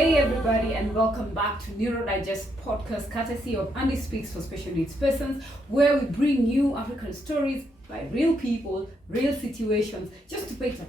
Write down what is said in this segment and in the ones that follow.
Hey everybody, and welcome back to Neurodigest podcast, courtesy of Andy Speaks for Special Needs Persons, where we bring you African stories by real people, real situations, just to paint a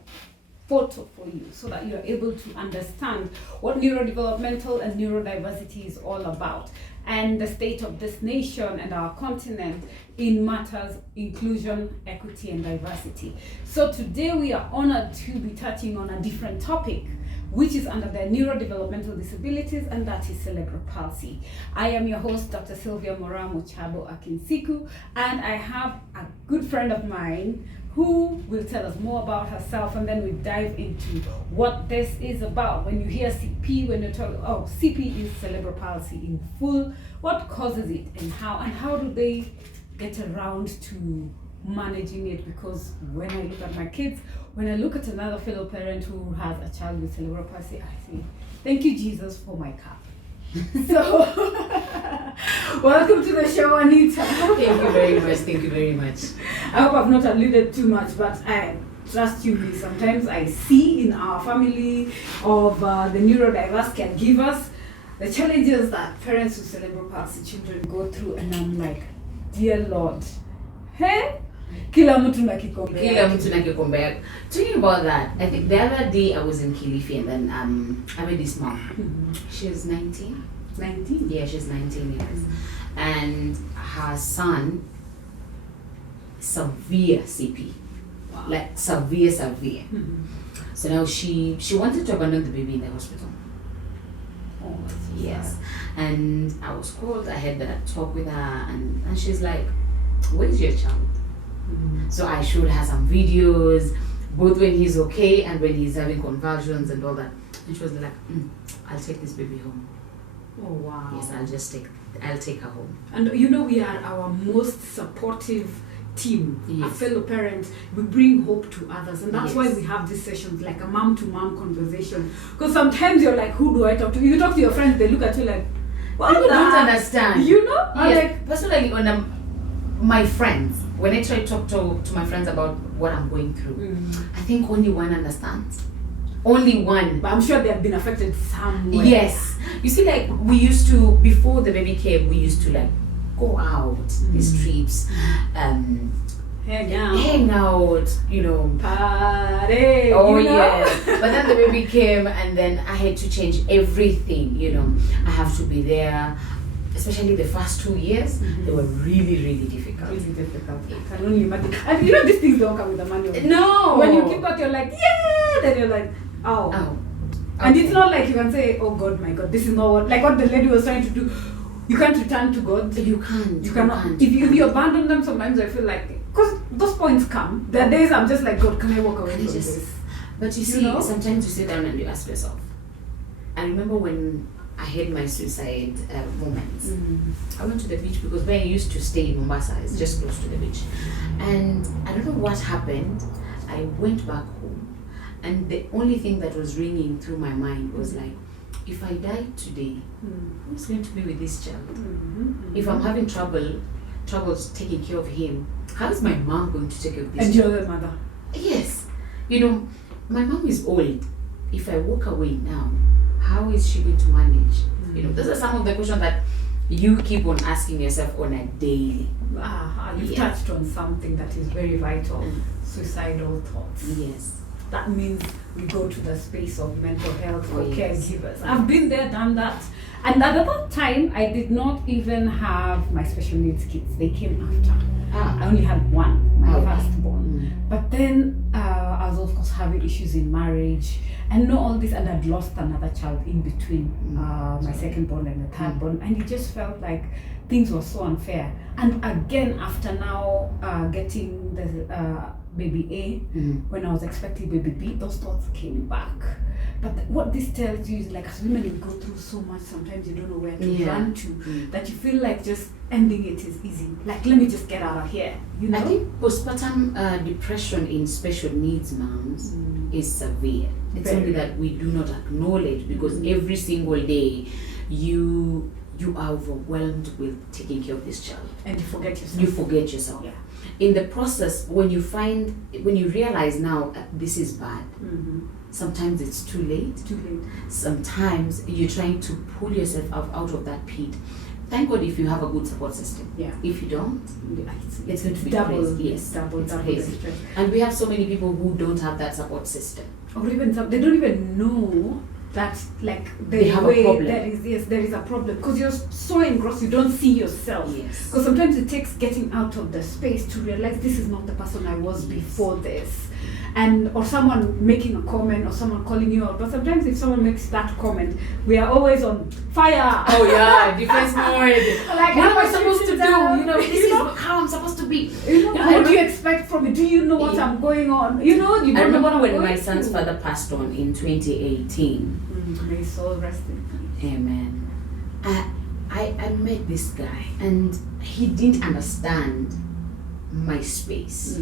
photo for you so that you are able to understand what neurodevelopmental and neurodiversity is all about, and the state of this nation and our continent in matters inclusion, equity, and diversity. So today we are honored to be touching on a different topic, which is under the neurodevelopmental disabilities, and that is cerebral palsy. I am your host, Dr. Sylvia Moramu Chabo Akinsiku, and I have a good friend of mine who will tell us more about herself, and then we dive into what this is about. When you hear CP, when you talk, CP is cerebral palsy in full, what causes it and how do they get around to managing it? Because when I look at my kids, when I look at another fellow parent who has a child with cerebral palsy, I say, thank you, Jesus, for my car. So, welcome to the show, Anita. Thank you very much. I hope I've not alluded too much, but I trust you. Sometimes I see in our family of the neurodiverse caregivers the challenges that parents with cerebral palsy children go through, and I'm like, dear Lord, hey? Kila mtu na kikombe. Talking about that, I think the other day I was in Kilifi, and then I met this mom. Mm-hmm. She's 19. 19? Yeah, she's 19 years. Mm-hmm. And her son, severe CP. Wow. Like severe. Mm-hmm. So now she wanted to abandon the baby in the hospital. Oh, that's so yes. sad. And I was called, I had that talk with her, and she's like, where's your child? Mm-hmm. So I showed her some videos, both when he's okay and when he's having convulsions and all that. And she was like, I'll take this baby home. Oh, wow. Yes, I'll take her home. And you know, we are our most supportive team, Yes. a fellow parents. We bring hope to others, and that's Yes. why we have these sessions, like a mom-to-mom conversation. Because sometimes you're like, who do I talk to? You talk to your friends, they look at you like, what People the don't heck? understand. You know? I'm Yes. like, Personally, on my friends, when I try to talk to my friends about what I'm going through, I think only one understands. Only one. but I'm sure they have been affected somewhere. Yes. You see, like, we used to, before the baby came, we used to like go out, these trips, hang out, you know. Party, Oh, you know? yes. But then the baby came, and then I had to change everything, you know. I have to be there. Especially the first 2 years, they were really difficult. Really difficult. I can only imagine. And you know, these things don't come with a manual. No. When you keep out, you're like, yeah, then you're like, oh. And Okay. it's not like you can say, oh God, my God, this is not what, like what the lady was trying to do. You can't return to God. You can't. You cannot. If you abandon them, sometimes I feel like, because those points come. There are days I'm just like, God, can I walk away from this? But you see, sometimes you sit down and you ask yourself. I remember when I had my suicide moments. I went to the beach because where I used to stay in Mombasa is just close to the beach. And I don't know what happened. I went back home, and the only thing that was ringing through my mind was like, if I die today, who's going to be with this child? If I'm having troubles taking care of him, how is my mom going to take care of this And child? you're the mother. Yes. You know, my mom is old. If I walk away now, how is she going to manage? You know, those are some of the questions that you keep on asking yourself on a daily. You've touched on something that is very vital, suicidal thoughts. Yes. That means we go to the space of mental health for Yes. caregivers. I've been there, done that. And at that time, I did not even have my special needs kids. They came after. I only had one, my firstborn. But then I was of course having issues in marriage and all this, and I'd lost another child in between my second-born and the third-born, and it just felt like things were so unfair. And again, after now getting the baby A, when I was expecting baby B, those thoughts came back. But what this tells you is, like, as women, we go through so much, sometimes you don't know where to run to, that you feel like just ending it is easy. Like, let me just get out of here, you know? I think postpartum depression in special needs moms is severe. It's only that we do not acknowledge, because every single day you you are overwhelmed with taking care of this child. And you forget yourself. You forget yourself. Yeah. In the process, when you realize now this is bad, sometimes it's too late. Sometimes you're trying to pull yourself out of that pit. Thank God if you have a good support system. Yeah. If you don't, it's going to be double. crazy. Yes, double crazy. And we have so many people who don't have that support system. Or even they don't even know that they have a problem. There is a problem because you're so engrossed you don't see yourself. Yes. Because sometimes it takes getting out of the space to realize this is not the person I was before this. And or someone making a comment or someone calling you out. But sometimes if someone makes that comment, we are always on fire. Oh yeah, defense mode. Like, what am I supposed to do? This is how I'm supposed to be. What do you expect from me? Do you know what I'm going on? You don't I remember know when my son's father passed on in 2018. May his soul rest in peace. Amen. I met this guy and he didn't understand my space,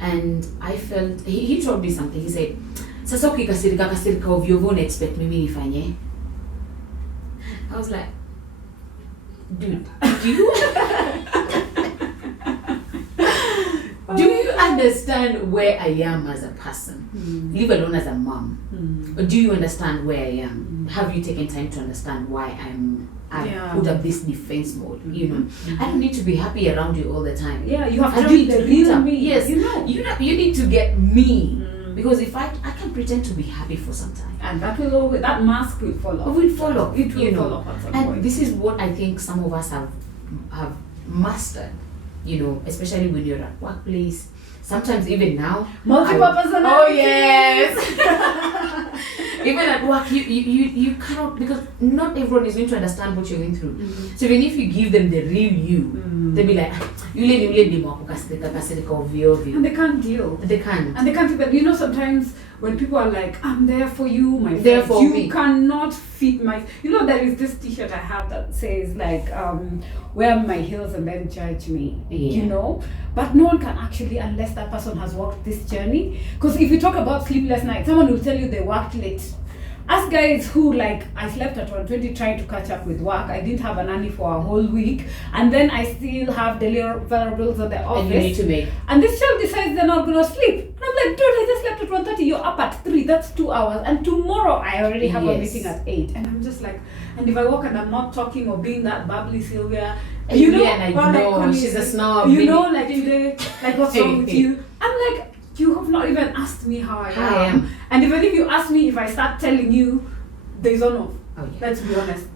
and I felt he told me something. He said, "Sasa ukikasirika ovyo ovyo expect mimi nifanye." I was like, dude, do you understand where I am as a person, leave alone as a mom? Or do you understand where I am? Have you taken time to understand why I put up this defense mode? I don't need to be happy around you all the time. Yeah, you have to be the real me. Yes, you need to get me. Because if I can pretend to be happy for some time, and that mask will fall off. It will fall off. It will fall off at some point. And this is what I think some of us have mastered. Especially when you're at workplace. Sometimes even now. Multiple personality. Oh yes. Even at work, you cannot, because not everyone is going to understand what you're going through. So even if you give them the real you, they'll be like, and they can't deal. They can't. And they can't even, sometimes when people are like, I'm there for you, my friend, there for you me. Cannot fit my, there is this t-shirt I have that says like, wear my heels and then judge me, but no one can actually, unless that person has walked this journey. Because if you talk about sleepless nights, someone will tell you they worked late. Us guys who I slept at 1:20 trying to catch up with work. I didn't have a nanny for a whole week, and then I still have deliverables at the office. And you need to make. And this child decides they're not gonna sleep. And I'm like, dude, I just slept at 1:30. You're up at 3. That's 2 hours. And tomorrow I already have a meeting at 8. And I'm just like, and if I walk and I'm not talking or being that bubbly Sylvia, she's a snob. Today, what's wrong with you? I'm like, you have not even asked me how I am. And even if you ask me, if I start telling you, they zone off. Oh, yeah. Let's be honest.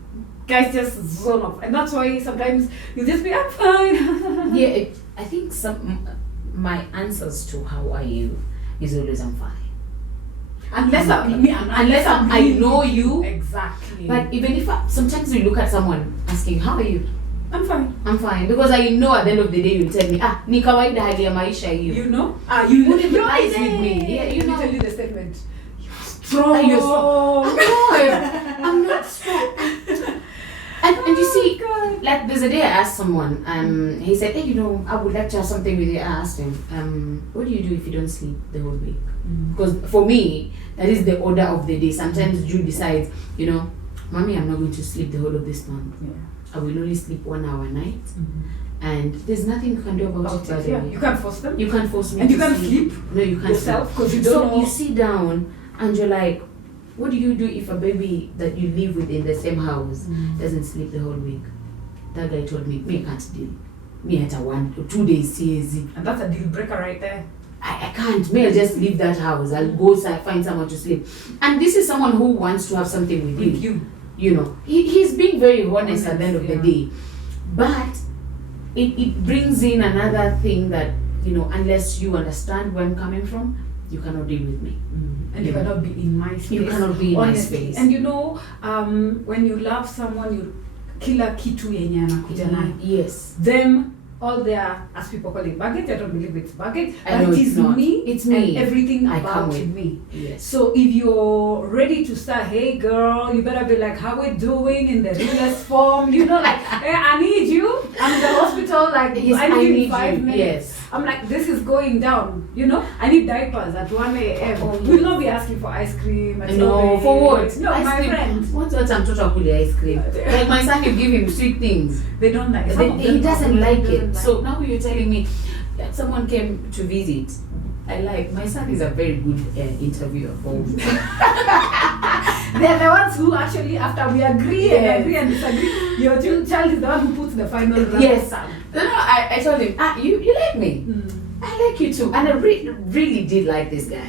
Guys just zone off. And that's why sometimes you just be, I'm fine. I think my answers to how are you is always I'm fine. Unless I know you. Exactly. But even if sometimes you look at someone asking, how are you? I'm fine. Because I know at the end of the day you'll tell me, ni kawaida hali ya maisha hiyo. You wouldn't empathize with me. Yeah, Let me tell you the statement. You're strong. You're strong. I'm not strong. And you see, there's a day I asked someone, he said, hey, I would like to have something with you. I asked him, what do you do if you don't sleep the whole week? Because for me, that is the order of the day. Sometimes Jude decides, Mommy, I'm not going to sleep the whole of this month. Yeah. I will only sleep 1 hour a night. And there's nothing you can do about it. Yeah. You can't force them. You can't force me. And you can't sleep. No, you can't yourself because you don't know. You sit down and you're like, what do you do if a baby that you live with in the same house doesn't sleep the whole week? That guy told me I can't deal. Me at 1 or 2 days CAZ. And that's a deal breaker right there. I can't. I'll just leave that house. I'll go find someone to sleep. And this is someone who wants to have something with you. He's being very honest at the end of the day. But it brings in another thing that, unless you understand where I'm coming from, you cannot deal with me. And you cannot be in my space. You cannot be in my space. And when you love someone, you kila kitu yenye anakuja nayo. Yes. Them, all their, as people call it, baggage. I don't believe it's baggage. I know it is not. me. It's me. And everything about me. Yes. So if you're ready to start, hey girl, you better be like, how we doing in the realest form? Hey, I need you. I'm in the hospital. Yes, I need you in 5 minutes. Yes. I'm like, this is going down. You know, I need diapers at 1 a.m. We'll not be asking for ice cream. At No, for what? No, ice my cream. friend. What's I'm total good ice cream? Like my son, you give him sweet things. They don't like it. He doesn't like it. So now you're telling me that someone came to visit. My son is a very good interviewer. They're the ones who actually, after we agree and agree and disagree, your child is the one who puts the final wrap. Yes. No, I told him, you like me. I like you too. And I really did like this guy.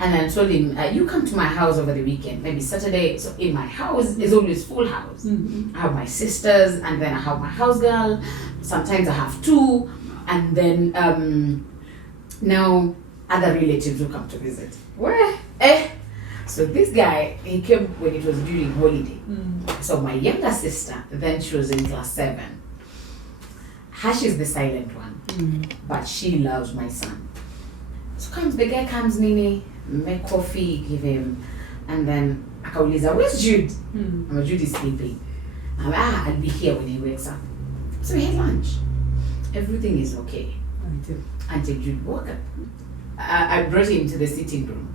And I told him, you come to my house over the weekend, maybe Saturday. So in my house is always full house. I have my sisters, and then I have my house girl. Sometimes I have two, and then now other relatives will come to visit. Where? So this guy, he came when it was during holiday. So my younger sister, then she was in class 7. Hash is the silent one, but she loves my son. So the guy comes, Nini, make coffee, give him, and then akauliza, where's Jude? Jude is sleeping. I'll be here when he wakes up. So we had lunch. Everything is okay until Jude woke up. I brought him to the sitting room.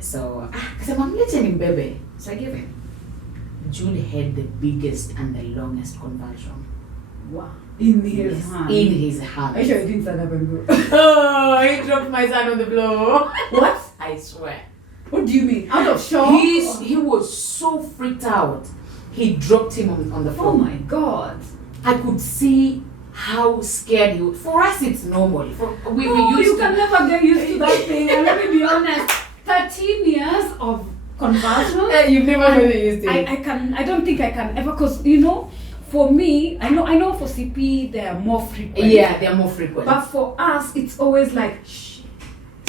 So I said, I'm letting him baby. So I gave him. Jude had the biggest and the longest convulsion. Wow. In his hand. In his hand. Are you sure he didn't stand up and go? Oh, he dropped my son on the floor. What? I swear. What do you mean? Out of shock? He was so freaked out. He dropped him on the floor. Oh my God. I could see how scared he was. For us, it's normal. We used you can never get used to that thing. And let me be honest, 13 years of convulsion. You've never been used to it. I don't think I can ever, because you know, for me, I know for CP they are more frequent. Yeah, they are more frequent. But for us, it's always like, shh,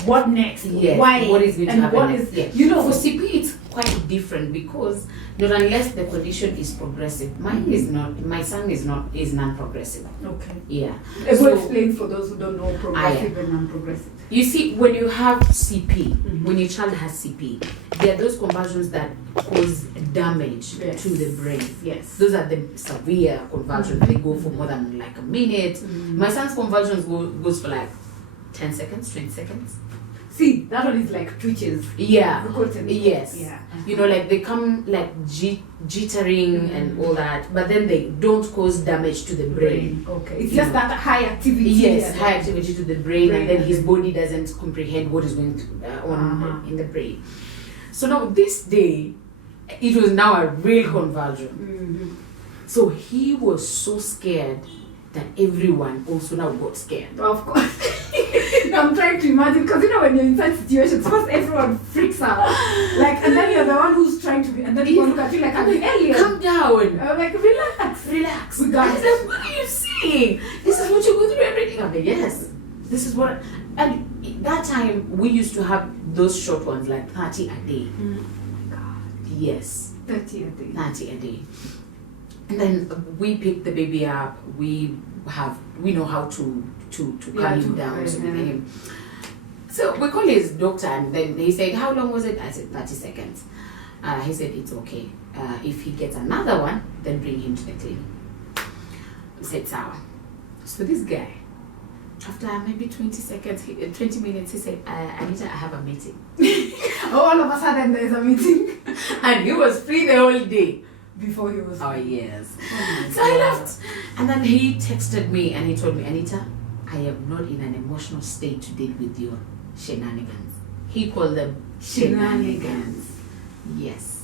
what next? Yes. Why? What is going to happen? What is, you know, for CP it's quite different because not unless the condition is progressive. Mine is not. My son is non-progressive. Okay. Yeah. So explain for those who don't know progressive and non-progressive. You see, when you have CP, when your child has CP, there are those convulsions that cause damage to the brain. Yes. Those are the severe convulsions. They go for more than like a minute. My son's convulsions goes for like 10 seconds, 20 seconds. See, that one is like twitches. Yeah. Yes. Yeah. You know, like they come like jittering and all that, but then they don't cause damage to the brain. Okay. It's just that high activity. Yes, high activity to the brain, and then his body doesn't comprehend what is going on in the brain. So now this day, it was now a real convulsion. So he was so scared that everyone also now got scared. Of course. I'm trying to imagine, because you know when you're in such situations, first everyone freaks out. Like, and then you're the one who's trying to be, and then people look at you like I'm an alien. Calm down. I'm like, relax. We got it. What are you saying? This is what you go through every day. I'm like, yes. This is what. And that time we used to have those short ones, like 30 a day. Oh my God. Yes. 30 a day. 30 a day. And then we pick the baby up. We know how to calm him down. So we call his doctor, and then he said, how long was it? I said 30 seconds. He said it's okay. If he gets another one, then bring him to the clinic. I said sawa. So this guy, after maybe 20 minutes, he said, Anita, I have a meeting. All of a sudden there's a meeting. And he was free the whole day. Before he was. Oh, yes. So I left. And then he texted me and he told me, Anita, I am not in an emotional state to deal with your shenanigans. He called them shenanigans. Yes.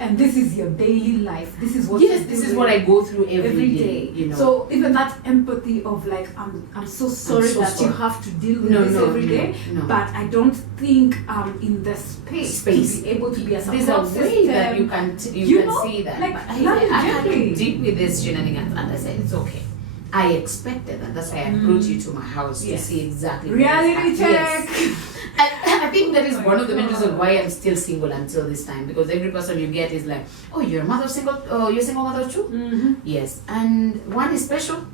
And this is your daily life. This is what. Yes, this is what I go through every day. You know. So even that empathy of like, I'm so sorry you have to deal with this every day. No. But I don't think in the space to be able to be a support There's a way system. that you can see that. Like, but I had to deal with this shenanigans, and I said it's okay. I expected that. That's why I brought you to my house to see exactly. Reality check. Yes. I think that is one of the main reasons why I'm still single until this time, because every person you get is like, oh, you're a mother single, oh, you're a single mother too? Yes, and one is special.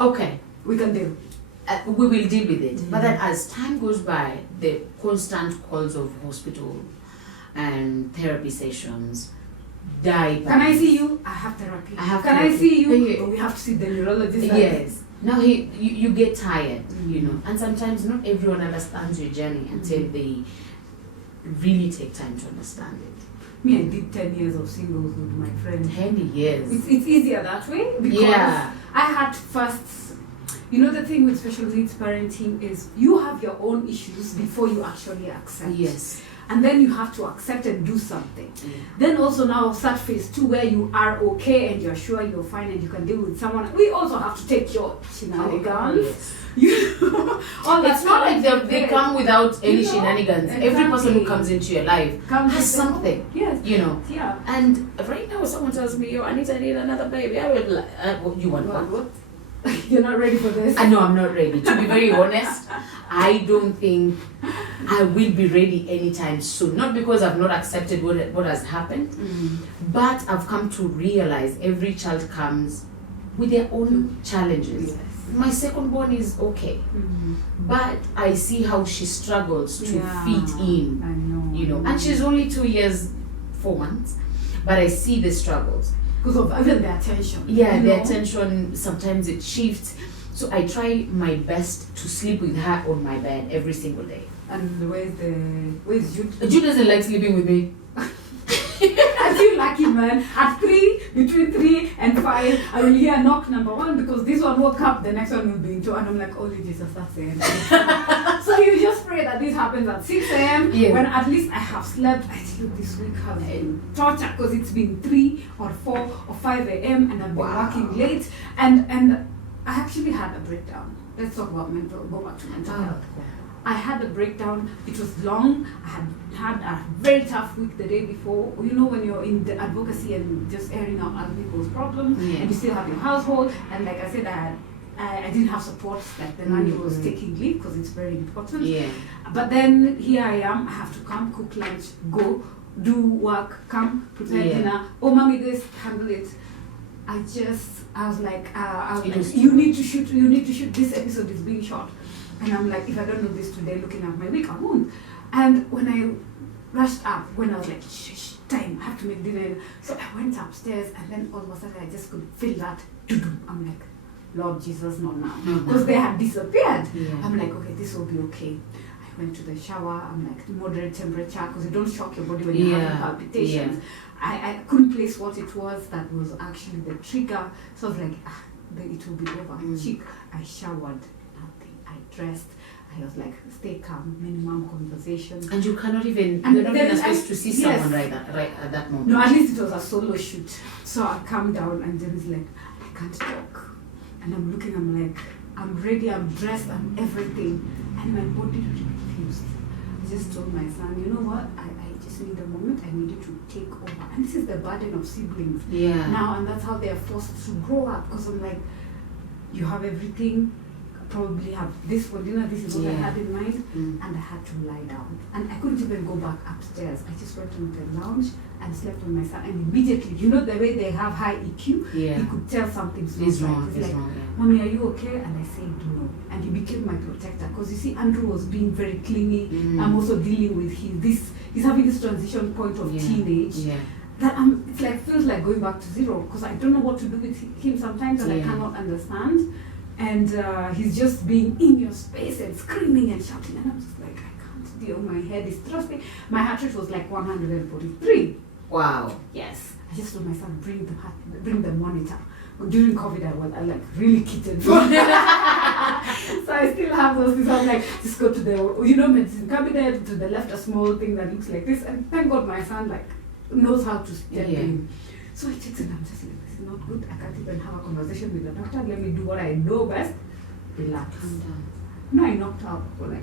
Okay, we can deal. We will deal with it. But then as time goes by, the constant calls of hospital and therapy sessions, diapers. Can I see you? I have therapy. Can I see you? Yeah. We have to see the neurologist. Yes. Now you get tired, you know, and sometimes not everyone understands your journey until they really take time to understand it. Me, I did 10 years of singlehood, my friend. 10 years. It's easier that way because I had first, you know, the thing with special needs parenting is you have your own issues before you actually accept. Yes. And then you have to accept and do something. Then also now start phase 2 where you are okay and you're sure you're fine and you can deal with someone. We also have to take your shenanigans. Yes. You know, all It's not like they come without any shenanigans. Exactly. Every person who comes into your life has something. Yes. You know. Yeah. And right now, if someone tells me, "Yo, Anita, I need another baby," I would like, "You want what?" You're not ready for this? I know I'm not ready. To be very honest, I don't think I will be ready anytime soon. Not because I've not accepted what has happened, but I've come to realize every child comes with their own challenges. Yes. My second born is okay, but I see how she struggles to fit in. I know. You know, and she's only 2 years, 4 months, but I see the struggles. Because of even the attention. Yeah, the attention, sometimes it shifts. So I try my best to sleep with her on my bed every single day. And where's Jude? Jude doesn't like sleeping with me. I feel lucky, man. At 3, between 3 and 5, I will hear knock number 1 because this one woke up, the next one will be in 2, and I'm like, holy Jesus, that's the end. So you just pray that this happens at 6 a.m. when at least I have slept. I tell you, this week has been torture because it's been 3 or 4 or 5 a.m. and I've been working late, and I actually had a breakdown. Let's talk about go back to mental health. I had a breakdown. It was long. I had a very tough week the day before. You know, when you're in the advocacy and just airing out other people's problems, and you still have your household. And like I said, I didn't have support. Like the nanny was taking leave because it's very important. Yeah. But then here I am. I have to come, cook lunch, go, do work, come, prepare dinner. Oh, mommy, this, handle it. I was like, you need to shoot. This episode is being shot. And I'm like, if I don't know this today, looking at my week, I won't. And when I rushed up, when I was like, shh, time, I have to make dinner. So I went upstairs, and then all of a sudden I just could feel that. I'm like, Lord Jesus, not now. Because they had disappeared. Yeah. I'm like, okay, this will be okay. I went to the shower. I'm like, moderate temperature, because you don't shock your body when you're having palpitations. I couldn't place what it was that was actually the trigger. So I was like, it will be over. Cheek. I showered. Dressed. I was like, stay calm, minimum conversation. And you cannot even, you're not even supposed to see someone right at that moment. No, at least it was a solo shoot. So I calmed down and then it's like, I can't talk. And I'm looking, I'm like, I'm ready, I'm dressed, I'm everything. And my body refused. I just told my son, you know what, I just need a moment, I need you to take over. And this is the burden of siblings now, and that's how they are forced to grow up. Because I'm like, you have everything, probably have this for dinner, this is what I had in mind, and I had to lie down. And I couldn't even go back upstairs. I just went on the lounge and slept on my son, and immediately, you know the way they have high EQ, he could tell something's wrong. He's like, Mommy, are you okay? And I said no. And he became my protector, because you see, Andrew was being very clingy. I'm also dealing with he's having this transition point of teenage. That it's like, feels like going back to zero, because I don't know what to do with him sometimes, and I cannot understand. And he's just being in your space and screaming and shouting, and I'm just like, I can't deal. My head is thrusting. My heart rate was like 143. Wow. Yes. I just told my son, bring the monitor. During COVID, I like really kitted. So I still have those things. I'm like, just go to the, medicine cabinet, to the left, a small thing that looks like this. And thank God my son knows how to step in. So I checked and I'm just like, this is not good. I can't even have a conversation with the doctor. Let me do what I know best. Relax. Calm down. No, I knocked out for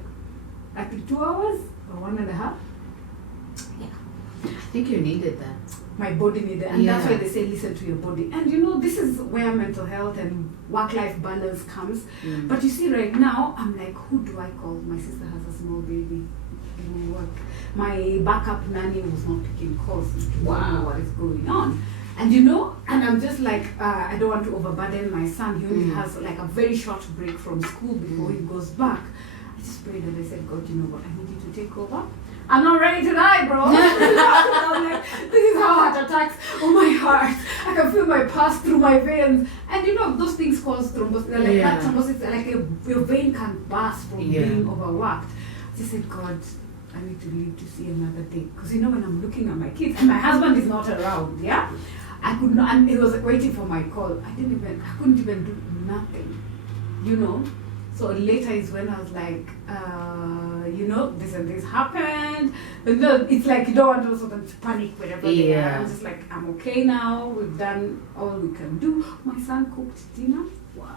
I think 2 hours or 1.5. Yeah. I think you needed that. My body needed it. And that's why they say listen to your body. And this is where mental health and work-life balance comes. But you see right now, I'm like, who do I call? My sister has a small baby. Work. My backup nanny was not picking calls. Wow, what is going on? And and I'm just like, I don't want to overburden my son. He only has a very short break from school before he goes back. I just prayed and I said, God, you know what? I need you to take over. I'm not ready to die, bro. I'm like, this is how heart attacks. Oh, my heart. I can feel my pulse through my veins. And you know, those things cause thrombosis. Like that thrombosis, like your vein can burst from being overworked. I just said, God, I need to live to see another day. Because you know, when I'm looking at my kids, and my husband is not around, yeah? I could not, and he was waiting for my call. I couldn't even do nothing, you know? So later is when I was like, you know, this and this happened. But no, it's like you don't want also them to panic wherever they are. I'm just like, I'm okay now. We've done all we can do. My son cooked dinner. Wow.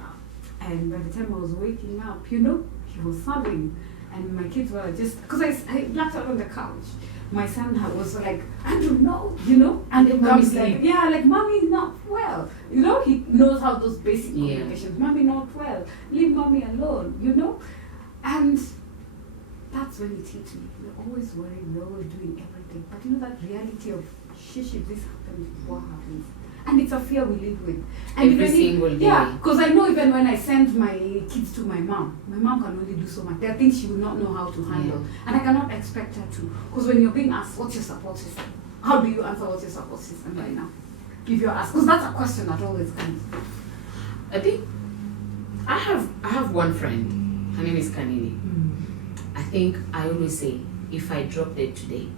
And by the time I was waking up, you know, he was serving. And my kids were just, because I blacked out on the couch. My son was like, Andrew, no, you know, and it comes like, like, Mommy not well, you know, he knows how those basic communications, Mommy not well, leave Mommy alone, you know, and that's when it hit me. We're always worried, we're always doing everything, but you know that reality of, shish, if this happens, what happens? And it's a fear we live with. And every single day. Yeah, because I know even when I send my kids to my mom can only do so much. There are things she will not know how to handle. And I cannot expect her to. Because when you're being asked, what's your support system? How do you answer what's your support system right now? If you're asked, because that's a question that always comes. I think I have one friend. Her name is Kanini. I think I always say, if I drop dead today,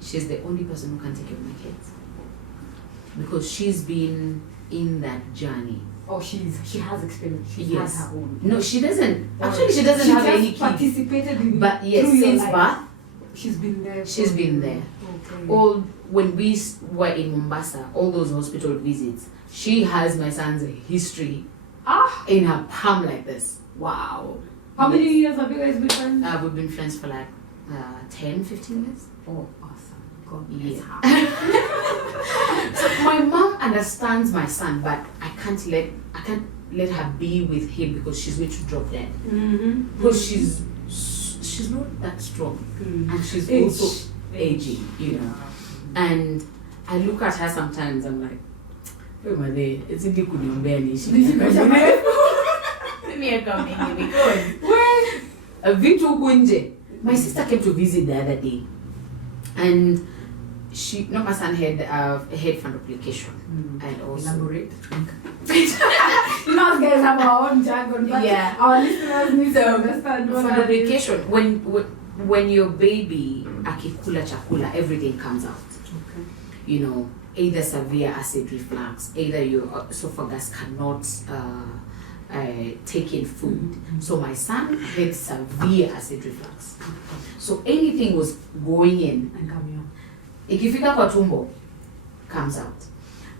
she's the only person who can take care of my kids. Because she's been in that journey. Oh, she has experience. She has her own. No, she doesn't. Actually, she doesn't have any kids. Participated in. But yes, since birth, she's been there. She's been there. Okay. All when we were in Mombasa, all those hospital visits, she has my son's history in her palm like this. Wow. How many years have you guys been friends? We've been friends for like 10, 15 years. Oh, awesome. God bless her. So my mom understands my son, but I can't let her be with him because she's going to drop dead. Because she's not that strong, and she's also aging, you know. And I look at her sometimes. I'm like, "Oh my day, it's a bit because my sister came to visit the other day, and my son had a head fundoplication, and also elaborate. You know, us guys have our own jargon, but our listeners need to understand what fundoplication. When your baby akikula chakula, everything comes out. Okay. You know, either severe acid reflux, either your esophagus cannot take in food. So my son had severe acid reflux. So anything was going in and coming out. Ikifika kwa tumbo comes out.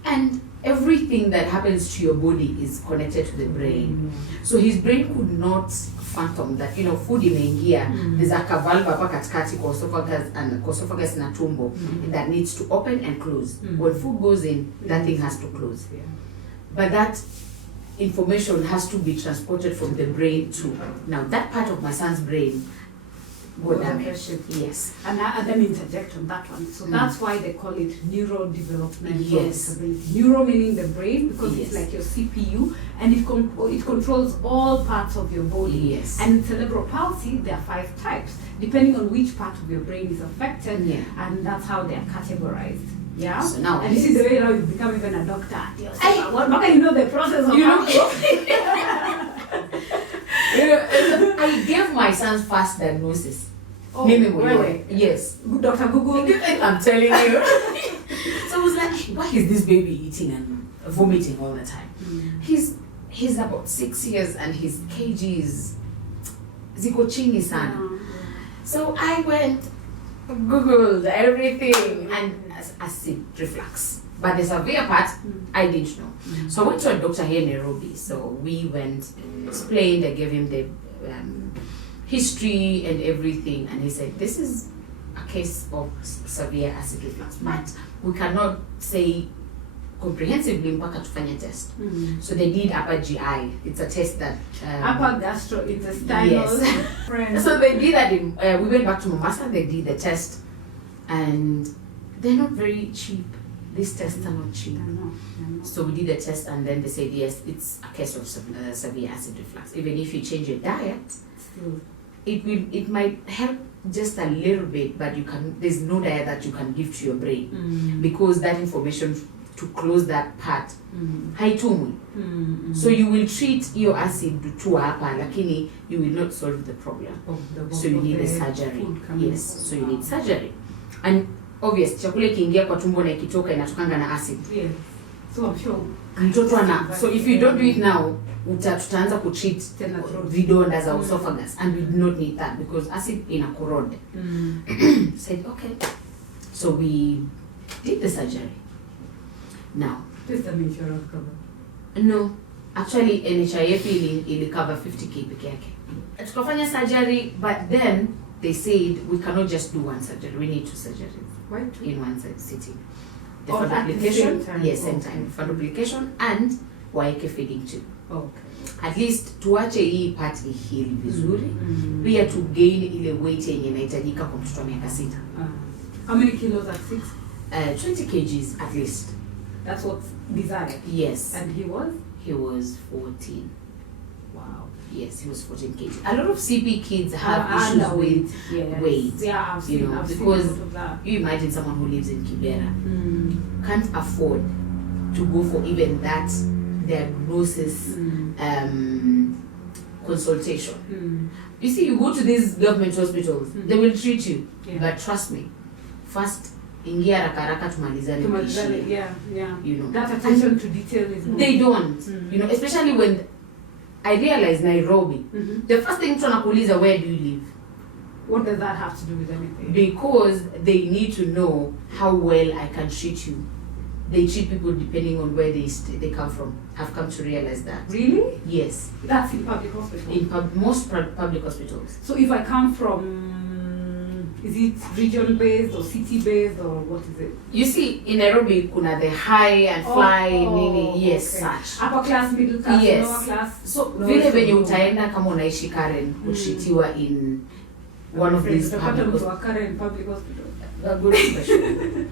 And everything that happens to your body is connected to the brain. So his brain could not fathom that, you know, food imeingia, there's a valve hapa katikati kwa esophagus na tumbo that needs to open and close. When food goes in, that thing has to close. But that information has to be transported from the brain to, now that part of my son's brain got damaged. Yes. And let me interject on that one. So that's why they call it neurodevelopmental disability. Neuro meaning the brain, because it's like your CPU, and it controls all parts of your body. Yes. And in cerebral palsy, there are 5 types, depending on which part of your brain is affected, and that's how they are categorized. Yeah. So now, and this is the way now you become even a doctor. How can you know the process of I gave my son's first diagnosis. Oh, really? Yes. Dr. Google. I'm telling you. So I was like, why is this baby eating and vomiting all the time? He's about 6 years and his kg is ziko chini sana. So I went, Googled everything, and acid reflux. But the severe part, I didn't know. So I went to a doctor here in Nairobi. So we went, explained, I gave him the history and everything, and he said, this is a case of severe acid reflux. But we cannot say comprehensively mpaka tufanye test. So they did upper GI. It's a test that upper gastrointestinal. So they did that we went back to Mombasa, they did the test, and they're not very cheap. These tests are not cheap. So we did the test, and then they said, yes, it's a case of severe acid reflux. Even if you change your diet, it might help just a little bit, but there's no diet that you can give to your brain because that information to close that part haitumwi. So you will treat your acid to hapa, lakini you will not solve the problem. So you need a surgery. Yes, so you need surgery. And obvious, chakula ikiingia kwa tumbo na ikitoka inatokanga na acid. Yes. So I'm sure. So if you don't do it now, tutaanza kutreat vidonda za esophagus, and we do not need that because acid ina corrode. Said okay. So we did the surgery. Now, this is the insurance cover. No, actually NHIF ili cover 50k peke yake. Tukafanya surgery, but then they said we cannot just do one surgery. We need two surgeries. Why two? In one sitting. The Or at the same time? Yes, same time. Fundoplication and waeke feeding too. Okay. At least tuache hii part heal vizuri. Pia to gain ile weight yenye inahitajika kwa mtoto wa miaka 6. How many kilos at 6? 20 kgs at least. That's what's desired. Yes. And he was? He was 14. Wow. Yes, he was 14 kg. A lot of CP kids have issues with weight. Yeah, I've seen, I've because seen of that. You imagine someone who lives in Kibera can't afford to go for even that diagnosis consultation. You see, you go to these government hospitals, they will treat you, but trust me, first ingia haraka tumalizane. Yeah. You know, that attention to detail is they don't. You know, especially when I realized Nairobi, the first thing tunakuuliza, where do you live? What does that have to do with anything? Because they need to know how well I can treat you. They treat people depending on where they come from. I've come to realize that. Really? Yes. That's in public hospitals? In most public hospitals. So if I come from, is it region-based or city-based or what is it? You see, in Nairobi, kuna the high and fly, meaning, yes, okay. such. Upper class, middle class, yes. lower class? So, vile venye utaenda kama unaishi Karen, kushitiwa in one of these public hospitals. Karen public hospital. A good expression.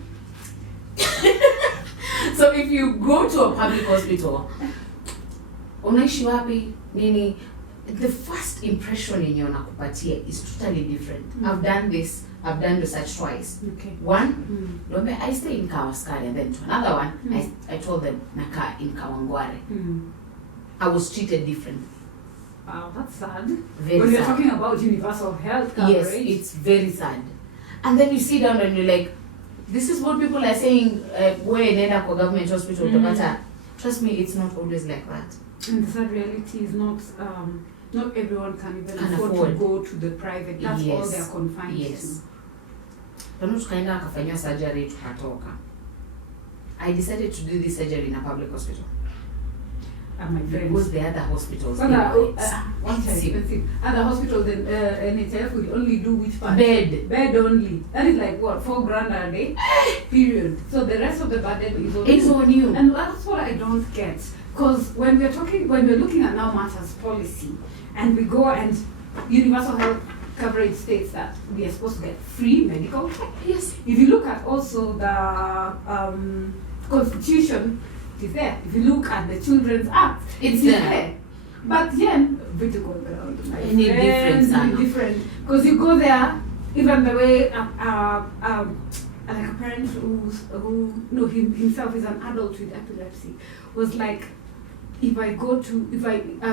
So if you go to a public hospital, unaishi wapi, nini, the first impression yenye wanakupatia is totally different. I've done this, I've done research twice. Okay. One, I stay in Kawaskari, and then to another one, I told them naka in Kawangware. I was treated different. Wow, that's sad. Very when sad. you're talking about universal health coverage. Yes, it's very sad. And then you sit down and you're like, this is what people are saying, where nenda kwa government hospital utapata. Trust me, it's not always like that. And the sad reality is not everyone can even afford to go to the private. That's all they're confined to. Pano tukaenda akafanywa surgery tukatoka. I decided to do this surgery in a public hospital. And my friends. Because the other hospitals. Other hospitals, then NHF will only do which part? Bed only. That is like what, $4,000 a day? Period. So the rest of the burden is on you. And that's what I don't get. Because when we're looking at Now Matters policy, and we go and universal health coverage states that we are supposed to get free medical care. Yes. If you look at also the Constitution, it is there. If you look at the Children's Act, it is there. But then, different. Because you go there, even the way like a parent who himself is an adult with epilepsy, was like, I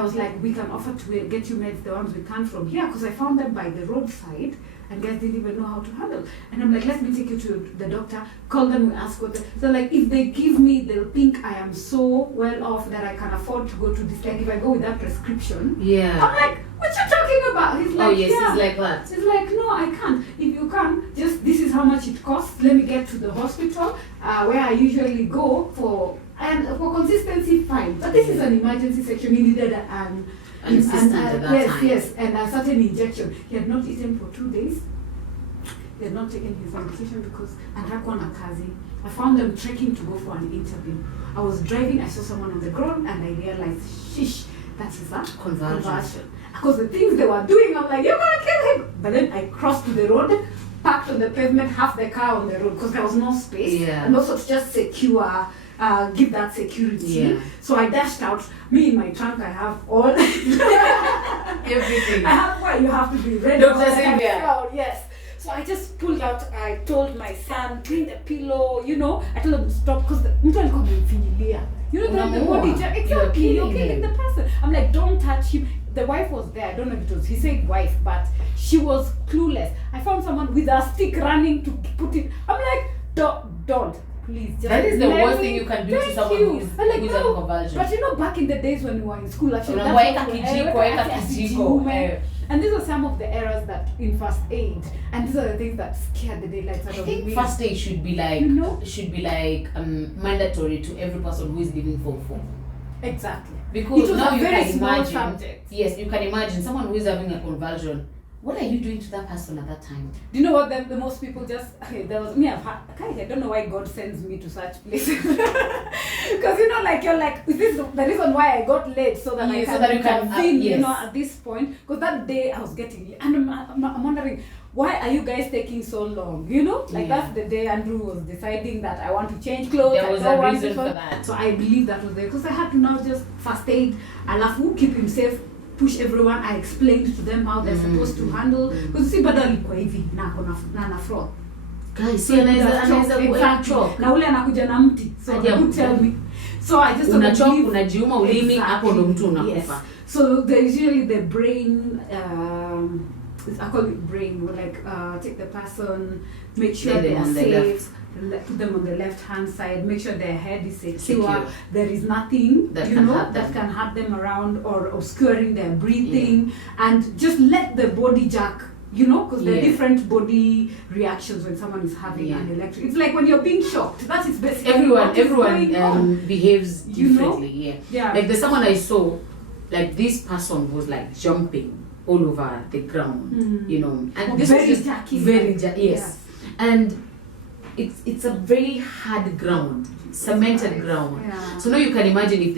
was like, we can offer to get you meds, the ones we can from here, because I found them by the roadside, and guys didn't even know how to handle. And I'm like, let me take you to the doctor, call them, we ask what. So like, if they give me, they'll think I am so well off that I can afford to go to this. Like, if I go with that prescription, I'm like, what you talking about? He's like, he's like that. He's like, no, I can't. If you can, just this is how much it costs. Let me get to the hospital where I usually go for. And for consistency, fine. But this is an emergency section. He needed an assistant at that time. Yes, and a certain injection. He had not eaten for 2 days. He had not taken his medication because Antakwana Kazi. I found them trekking to go for an interview. I was driving, I saw someone on the ground, and I realized, shish, that is a conversion. Because the things they were doing, I'm like, you're gonna kill him. But then I crossed to the road, parked on the pavement, half the car on the road, because there was no space. And also to just secure give that security. Yeah. So I dashed out. Me in my trunk, I have all Everything. I have what you have to be ready. Dr. for. Sylvia. Yes. So I just pulled out. I told my son, bring the pillow. You know, I told him to stop because the mtu alikuwa amemfinyilia. You know, the body exactly. You're killing the person. I'm like, don't touch him. The wife was there. I don't know if it was. He said wife, but she was clueless. I found someone with a stick running to put it. I'm like, don't. Please, just that is the worst thing you can do to someone who is like, with a convulsion. But you know, back in the days when we were in school, actually, and these are some of the errors that in first aid, and these are the things that scare the daylights out of me. I think first aid should be like, mandatory to every person who is living for. Exactly. Because now you very can small imagine. subject. Yes, you can imagine someone who is having a convulsion. What are you doing to that person at that time? Do you know what the most people just, there was me, I don't know why God sends me to such places. Because you know, like you're like, is this the reason why I got late so that I can think, you know, at this point? Because that day I was getting late, and I'm wondering, why are you guys taking so long? You know, like that's the day Andrew was deciding that I want to change clothes. There was a reason for that. So I believe that was there because I had to now just first aid, alafu keep him safe. Push everyone. I explained to them how they're supposed to handle. Because see, bado alikuwa hivi na fraud. Guys, see, anaweza kuchoka. Na ule anakuja na mti. So you tell me. So I just unachoka, unajiuma ulimi, hapo ndo mtu unakufa. So there's usually the brain. I call it brain. We're like take the person, make sure they are safe. Put them on the left hand side, make sure their head is secure. There is nothing that can hurt them around or obscuring their breathing, and just let the body jack, you know, because there are different body reactions when someone is having an electric. It's like when you're being shocked. That is basically everyone behaves differently. Yeah. Like there's someone I saw, like this person was like jumping all over the ground, you know, and this was just yes, and it's a very hard ground, cemented ground. Yeah. So now you can imagine if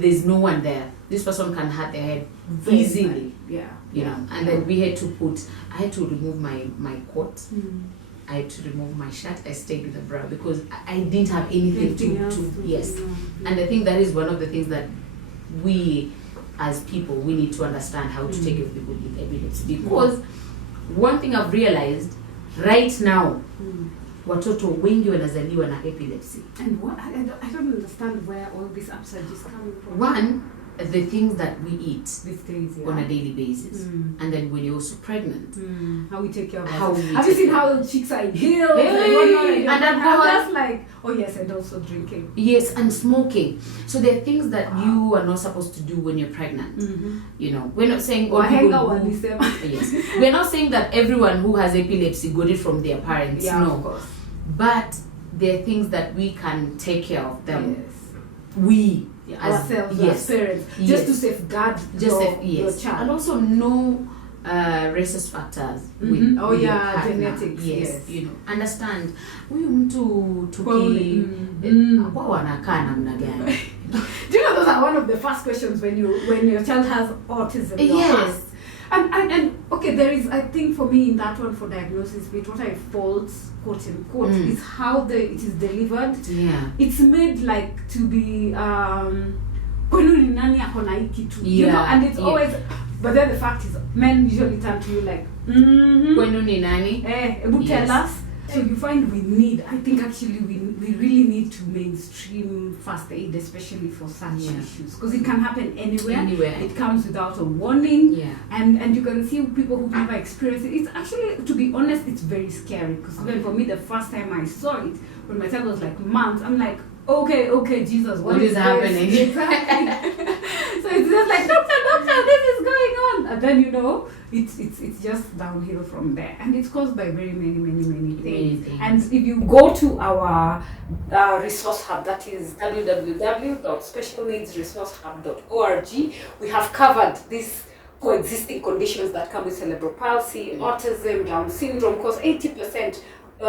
there's no one there, this person can hurt their head easily. Yeah. You know, and then I had to remove my coat. I had to remove my shirt. I stayed with the bra because I didn't have anything to yes. And I think that is one of the things that we as people, we need to understand how to take care of people with epilepsy. Because one thing I've realized right now, watoto wengi wanazaliwa na epilepsy. And what I don't understand where all this upside is coming from. One, the things that we eat these days, on a daily basis, and then when you're also pregnant, how we take care of ourselves. Have you seen how chicks are in heels and alcohol? That's like, oh yes, and also drinking. Yes, and smoking. So there are things that you are not supposed to do when you're pregnant. You know, we're not saying yes, we're not saying that everyone who has epilepsy got it from their parents. Yeah, no, of course. But there are things that we can take care of them. Yes. Ourselves as parents, just to safeguard your child, and also know rhesus factors with genetics. Yes, you know, understand huyu mtu wao wanakaa namna gani. Do you know those are one of the first questions when your child has autism? Yes. And okay, there is, I think for me in that one for diagnosis, but what I fault, quote unquote, is how it is delivered. Yeah. It's made like to be kwenu ni nani ako na hii kitu, you know, and it's always, but then the fact is men usually turn to you like kwenu ni nani? Tell us. So you find I think actually we really need to mainstream first aid, especially for such issues, because it can happen anywhere. It comes without a warning, and you can see people who've never experienced it. It's actually, to be honest, it's very scary, because even for me, the first time I saw it, when my child was like months, I'm like, okay, Jesus, what is happening? Exactly. So it's just like, doctor, this is going on, and then you know, it's just downhill from there, and it's caused by very many things. And if you go to our resource hub, that is www.specialneedsresourcehub.org, we have covered these coexisting conditions that come with cerebral palsy, autism, Down syndrome, cause 80%,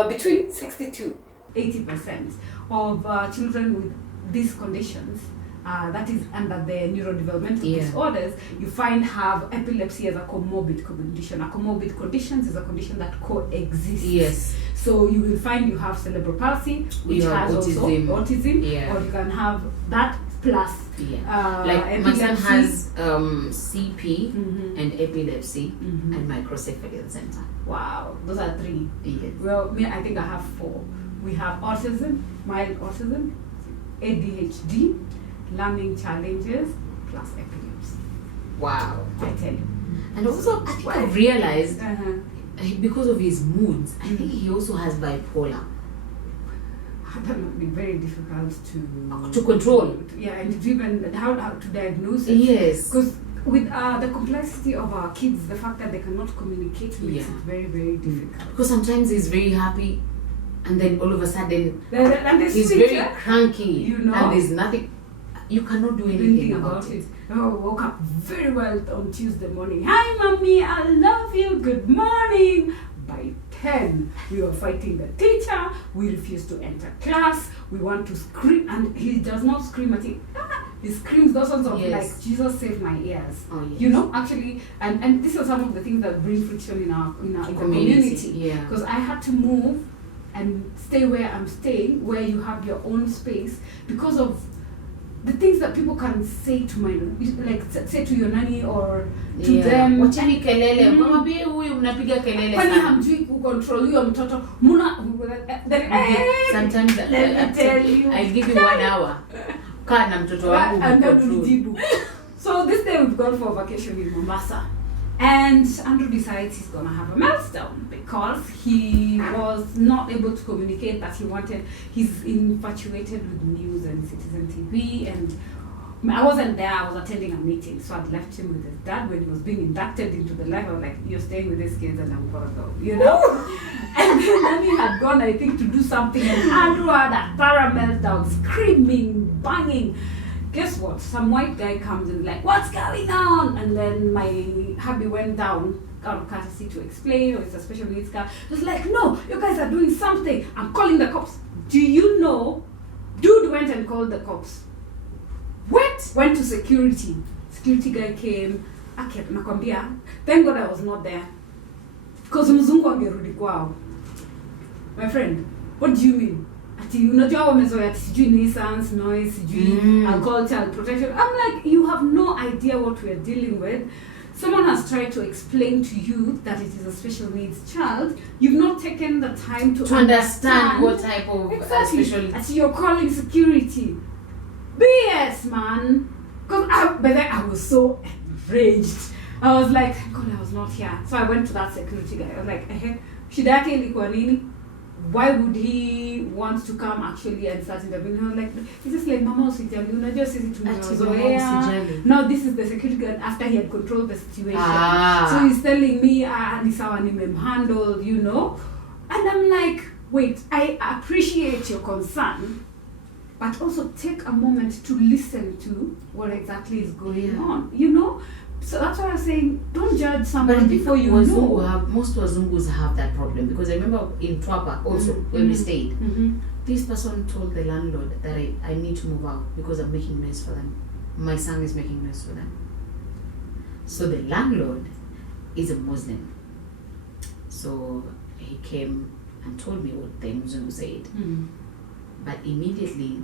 between 60 to 80% of children with these conditions that is under the neurodevelopmental Yeah. disorders, you find have epilepsy as a comorbid condition. A comorbid condition is a condition that coexists. Yes. So you will find you have cerebral palsy, which You have has autism. also autism, Yeah. or you can have that plus Like my son epilepsy. has CP Mhm. and epilepsy Mhm. and microcephaly at the same time. Wow, those are 3. Yes. Well, me, I think I have 4. We have autism, mild autism, ADHD, learning challenges, plus epilepsy. Wow. I tell you. And also, I think I've realized because of his moods, I think he also has bipolar. That would be very difficult To control. Yeah, and even how to diagnose it. Yes. Because with the complexity of our kids, the fact that they cannot communicate makes Yeah. it very, very difficult. Because sometimes he's very happy, and then all of a sudden And they he's switch, very cranky, you know? and there's nothing. You cannot do anything about it. Oh, woke up very well on Tuesday morning. Hi, mommy, I love you. Good morning. By 10, we were fighting the teacher. We refused to enter class. We want to scream, and he does not scream at it. He screams those sorts of Yes. like, Jesus save my ears. Oh, yes. You know, actually, and this is some of the things that bring friction in the community. Yeah. Because I had to move and stay where I'm staying, where you have your own space, because of the things that people can say to say to your nanny or to them. Wachani kelele, mama be huyu mnapiga kelele Kwani sana. hamjui kucontrol huyo mtoto muna Sometimes let me tell you. I'll give you 1 hour. Kaa na mtoto wangu and then control. ulijibu. So this day we've gone for a vacation in Mombasa, and Andrew decides he's gonna have a meltdown because he was not able to communicate that he's infatuated with news and Citizen TV, and I wasn't there, I was attending a meeting, so I'd left him with his dad when he was being inducted into the life. I was like, you're staying with these kids and I'm gonna go, you know? And then he had gone, I think, to do something, and Andrew had a thorough meltdown, screaming, banging. Guess what? Some white guy comes and like, what's going on? And then my hubby went down out of courtesy to explain, or it's a special needs car. He was like, no, you guys are doing something. I'm calling the cops. Do you know? Dude went and called the cops. What? Went to security. Security guy came. Okay, nakwambia. Thank God I was not there. Because mzungu angerudi kwao. My friend, what do you mean? Ati unajua wamezoea ati sijui nuisance, noise, sijui alcohol, child protection. I'm like, you have no idea what we are dealing with. Someone has tried to explain to you that it is a special needs child. You've not taken the time to understand what type of special needs. Ati you're calling security. BS, man. Because but then I was so enraged. I was like, thank God I was not here. So I went to that security guy. I was like, shida yake ilikuwa nini? Why would he want to come actually and start interviewing? He was like, he's just like, mama usijali, unajua sisi tumezoea. No, this is the security guard after he had controlled the situation. So he's telling me, ni sawa nimemhandle, you know? And I'm like, wait, I appreciate your concern, but also take a moment to listen to what exactly is going on, you know? So that's why I was saying, don't judge someone before you know. Most Wazungus have that problem, because I remember in Twapa also, when we stayed, this person told the landlord that I need to move out because I'm making noise for them. My son is making noise for them. So the landlord is a Muslim. So he came and told me what the Mzungu said. But immediately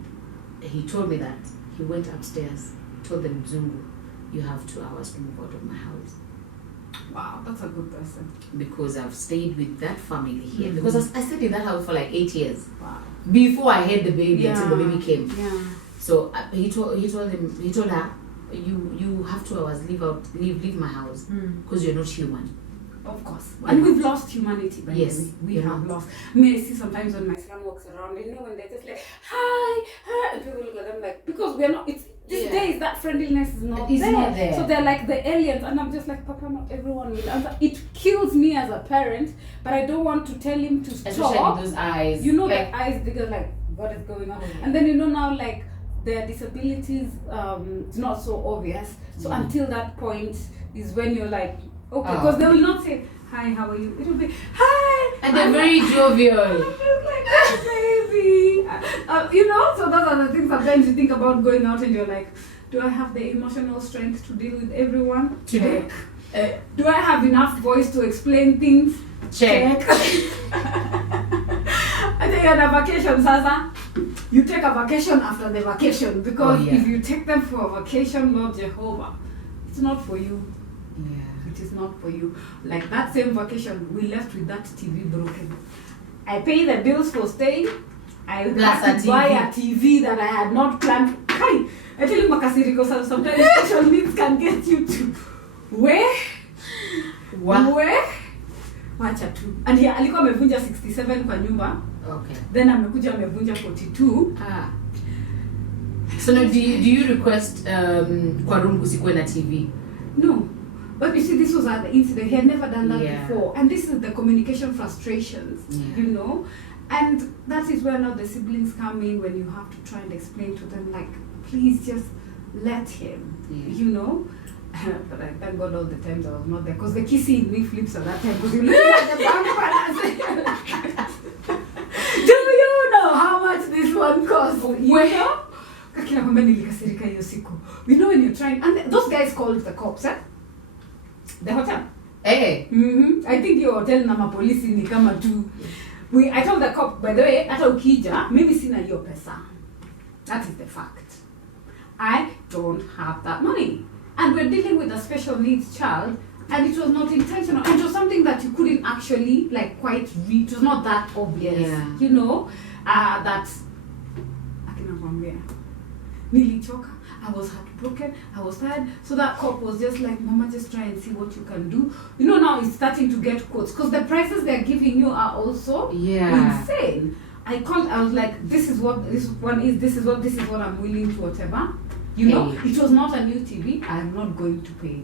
he told me that he went upstairs, told the Mzungu, you have 2 hours to move out of my house. Wow, that's a good person. Because I've stayed with that family here. Because I stayed in that house for like 8 years. Wow. Before I had the baby until the baby came. Yeah. So he told her, you have 2 hours, leave my house, because you're not human. Of course. And we've lost humanity, by the way. We have lost. I mean, I see sometimes when my son walks around, you know, when they're just like, hi, and people look at them like, because we're not, these days that friendliness is not there. So they're like the aliens, and I'm just like, Papa, not everyone will answer. It kills me as a parent, but I don't want to tell him to stop. Especially those eyes. You know, like, the eyes, because like, what is going on? And then, you know, now like, their disabilities, it's not so obvious. So until that point is when you're like, okay, because they will not say, hi, how are you? It will be, hi! And they're very jovial. Like, Maybe. You know, so those are the things sometimes you think about going out and you're like, do I have the emotional strength to deal with everyone? Check. Do I have enough voice to explain things? Check. And then you're on a vacation, Sasa. You take a vacation after the vacation because if you take them for a vacation, Lord Jehovah, it's not for you. Yeah. It is not for you. Like that same vacation, we left with that TV broken. I pay the bills for staying. I had to buy a TV that I had not planned. Kai, I tell you, Makasiriko, sometimes special needs can get you to where? Wacha tu. And he alikuwa amevunja 67 kwa nyumba. Okay. Then amekuja amevunja 42. So now do you request kwa room kusikuwe na TV? No. But you see, this was the incident. He had never done that before. And this is the communication frustrations, you know. And that is where now the siblings come in, when you have to try and explain to them, like, please just let him, you know. But I thank God all the times I was not there, because the kissing in me flips at that time, because you look at the bank balance. Do you know how much this one costs? You know? Kakina kwamba nilikasirika hiyo siku. You know when you're trying, and those guys called the cops, the hotel. Hey. I think your hotel na mapolisi ni kama tu. I told the cop, by the way, hata ukija, mimi sina hiyo pesa. That is the fact. I don't have that money. And we're dealing with a special needs child, and it was not intentional. It was something that you couldn't actually, like, quite read. It was not that obvious, you know, that, nilichoka, I was heartbroken, I was tired. So that cop was just like, Mama, just try and see what you can do. You know, now it's starting to get quotes, because the prices they're giving you are also insane. I was like, this is what I'm willing to whatever. You know, it was not a new TV. I'm not going to pay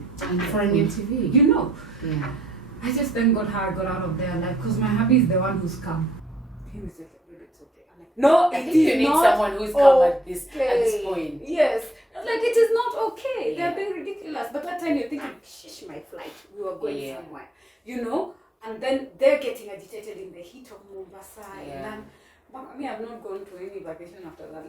for a new TV. You know. Yeah. I just thank God how I got out of there, like, because my hubby is the one who's come. He was like, it's okay. I'm like, no, I think you need someone who's come at this point. Yes. Like, it is not okay. They're being ridiculous. But that time you're thinking, shish, my flight. We were going somewhere. You know? And then they're getting agitated in the heat of Mombasa. And then, I mean, I've not gone to any vacation after that.